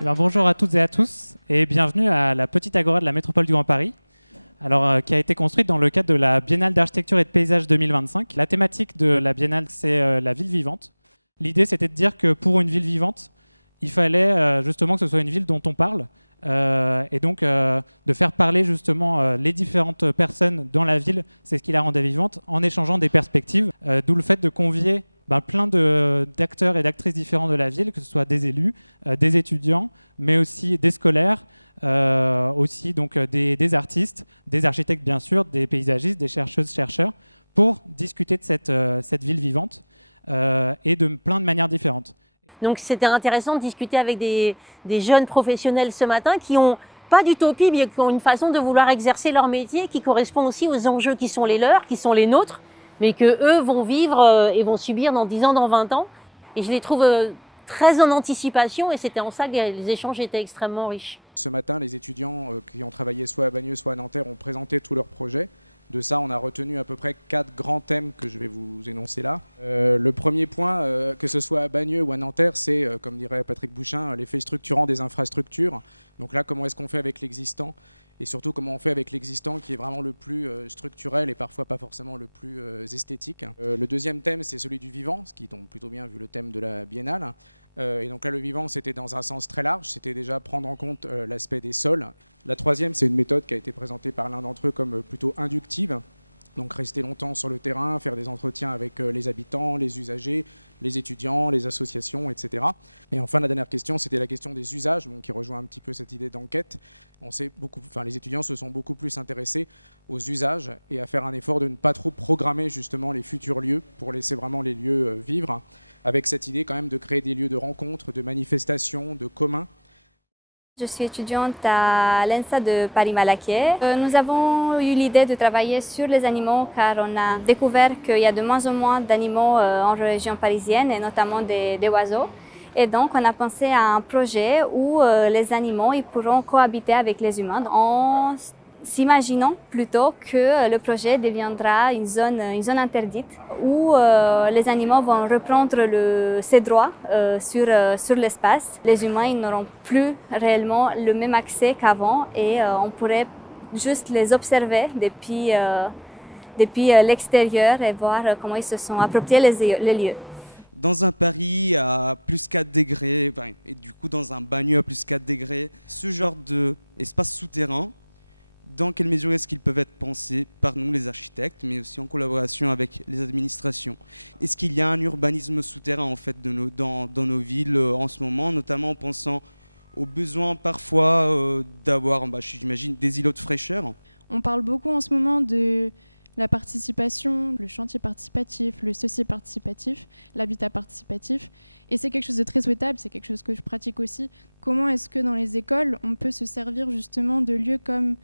Eh bien, bonjour à toutes et à tous et bienvenue à la petite agora de la métropole du Grand Paris, qui a été construite dans le cadre de la Biennale d'architecture et de paysage 2025. La thématique de la Biennale, c'est la ville vivante. L'idée, c'était de dire que pour une ville vivante, il fallait justement que ce soit une ville dont on parle et donc de faire parler justement les différentes personnes dans la ville, c'est ce qui la rendait vivante, en échangeant des perspectives, d'où le fait de convier plein d'acteurs et d'actrices différents de la ville, que ce soit des élus, des étudiants, mais aussi des scolaires, aussi donc des artistes, des architectes bien sûr, des paysagistes, des chercheuses, chercheurs, pour discuter de cette ville vivante et de plein de manières différentes. Donc c'était intéressant de discuter avec des jeunes professionnels ce matin qui ont pas d'utopie, mais qui ont une façon de vouloir exercer leur métier qui correspond aussi aux enjeux qui sont les leurs, qui sont les nôtres, mais qu'eux vont vivre et vont subir dans 10 ans, dans 20 ans. Et je les trouve très en anticipation et c'était en ça que les échanges étaient extrêmement riches. Ce matin, les étudiants qui ont travaillé soit à Bagneux, soit à Nanterre ont présenté tous leurs projets. De ça, on a retenu à peu près 4 grands thèmes que je vais vous énoncer là. Le premier point, que ce soit à Bagneux ou à Nanterre, c'est, comme dirait Patrick Bouchin, l'effet structurant des infrastructures. Donc là, comment est-ce qu'on fait avec l'existant ? Et surtout, comment on fait avec l'existant qui est vraiment le plus structurel et parfois pas forcément le plus esthétique. Le deuxième thème, c'est celui du vivant, ce qui tombe plutôt bien vu le thème de la biennale. Et donc là, le vivant, c'était dans un sens très large. C'était déjà prendre en compte l'aspect des sols. La troisième, c'est une méthode qui a été présentée par l'un d'entre eux comme plutôt inductive. Donc rester longtemps sur le terrain, faire des entretiens avec les habitants, les usagers, les étudiants, les associations, etc. Et enfin, la dernière question, c'était la question des usages, donc qui rejoint un petit peu cette idée d'enquête. Les étudiants se sont beaucoup plus intéressés aux usages et à faire un effort de ne pas trop programmer justement les futurs lieux pour laisser vraiment les lieux vivre, avec cette idée quand même de créer des lieux de rencontre, de manifestation, de commun. Je suis étudiante à l'ENSA de Paris-Malaquais. Nous avons eu l'idée de travailler sur les animaux car on a découvert qu'il y a de moins en moins d'animaux en région parisienne et notamment des oiseaux. Et donc on a pensé à un projet où les animaux ils pourront cohabiter avec les humains en s'imaginant plutôt que le projet deviendra une zone interdite où les animaux vont reprendre ses droits sur l'espace. Les humains ils n'auront plus réellement le même accès qu'avant et on pourrait juste les observer depuis l'extérieur et voir comment ils se sont appropriés les lieux. Dans un Paris à plus 4 degrés, et du coup dans un Bagneux à plus 4 degrés, ce genre d'espace souterrain, dans quelle mesure est-ce qu'ils peuvent être pensés par nous, les architectes, mais aussi en collaboration avec les administrations? Est-ce qu'il y a un urbanisme souterrain en fait, dans nos villes en ce moment, notamment en pensant aux besoins parfois d'avoir, j'imagine, des îlots de fraîcheur? On parle beaucoup en ce moment de la participation, le chantier participatif, le socio-participatif, l'habitat participatif. Et c'est quelque chose de très souhaitable, c'est quelque chose que je pratique aussi. Comment est-ce que dans les écoles, on peut se servir justement de lieux comme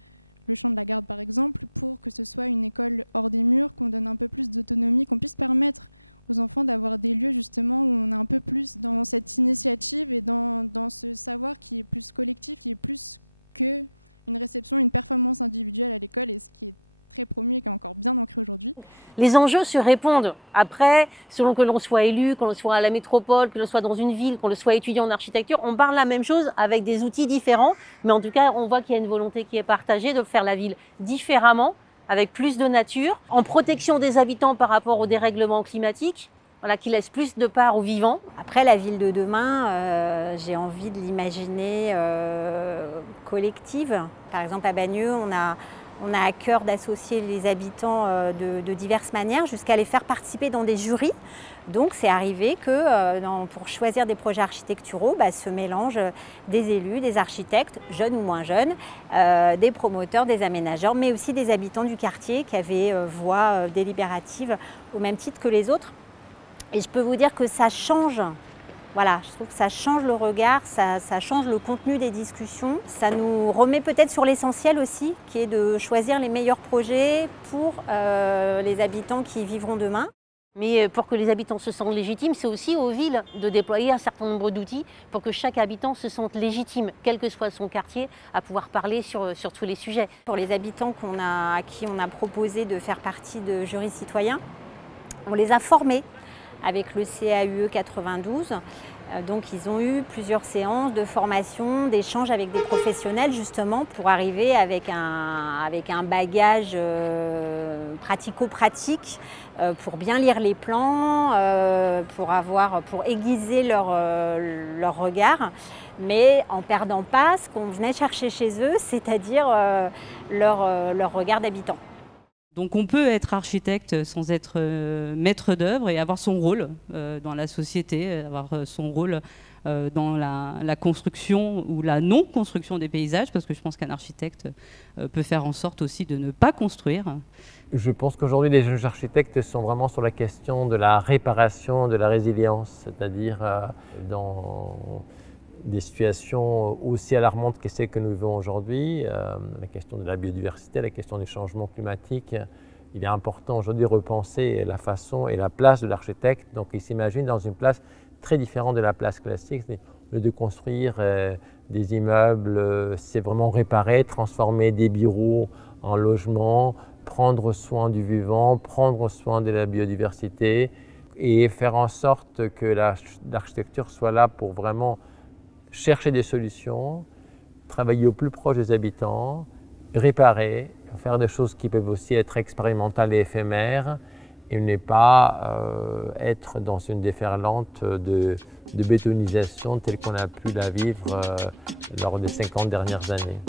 le Champ de la Garde par exemple, pour que ce soit une école hors des murs, qu'on donne un peu plus d'autonomie, qu'on puisse permettre aux enfants d'avoir des lieux justement où on est un peu plus dans cette initiative et dans ce savoir qui est plus collectif, qui est plus qu'une réception, une performance individuelle à l'école, et ce qui est très promu et qui est encore bien ancré aujourd'hui. Les enjeux se répondent. Après, selon que l'on soit élu, que l'on soit à la métropole, que l'on soit dans une ville, que l'on soit étudiant en architecture, on parle la même chose avec des outils différents. Mais en tout cas, on voit qu'il y a une volonté qui est partagée de faire la ville différemment, avec plus de nature, en protection des habitants par rapport au dérèglement climatique, qui laisse plus de part aux vivants. Après, la ville de demain, j'ai envie de l'imaginer collective. Par exemple, à Bagneux, on a à cœur d'associer les habitants de diverses manières jusqu'à les faire participer dans des jurys. Donc c'est arrivé que pour choisir des projets architecturaux, se mélangent des élus, des architectes, jeunes ou moins jeunes, des promoteurs, des aménageurs, mais aussi des habitants du quartier qui avaient voix délibérative au même titre que les autres. Et je peux vous dire que ça change. Voilà, je trouve que ça change le regard, ça change le contenu des discussions. Ça nous remet peut-être sur l'essentiel aussi, qui est de choisir les meilleurs projets pour les habitants qui vivront demain. Mais pour que les habitants se sentent légitimes, c'est aussi aux villes de déployer un certain nombre d'outils pour que chaque habitant se sente légitime, quel que soit son quartier, à pouvoir parler sur tous les sujets. Pour les habitants à qui on a proposé de faire partie de jurys citoyens, on les a formés avec le CAUE 92 Donc ils ont eu plusieurs séances de formation, d'échanges avec des professionnels justement pour arriver avec un bagage pratico-pratique pour bien lire les plans, pour aiguiser leur regard, mais en perdant pas ce qu'on venait chercher chez eux, c'est-à-dire leur regard d'habitant. Donc on peut être architecte sans être maître d'œuvre et avoir son rôle dans la société, avoir son rôle dans la construction ou la non-construction des paysages, parce que je pense qu'un architecte peut faire en sorte aussi de ne pas construire. Je pense qu'aujourd'hui les jeunes architectes sont vraiment sur la question de la réparation, de la résilience, c'est-à-dire dans des situations aussi alarmantes que celles que nous vivons aujourd'hui, la question de la biodiversité, la question des changements climatiques. Il est important aujourd'hui de repenser la façon et la place de l'architecte. Donc il s'imagine dans une place très différente de la place classique. Au lieu de construire des immeubles, c'est vraiment réparer, transformer des bureaux en logements, prendre soin du vivant, prendre soin de la biodiversité et faire en sorte que l'architecture soit là pour vraiment chercher des solutions, travailler au plus proche des habitants, réparer, faire des choses qui peuvent aussi être expérimentales et éphémères et ne pas être dans une déferlante de bétonisation telle qu'on a pu la vivre lors des 50 dernières années.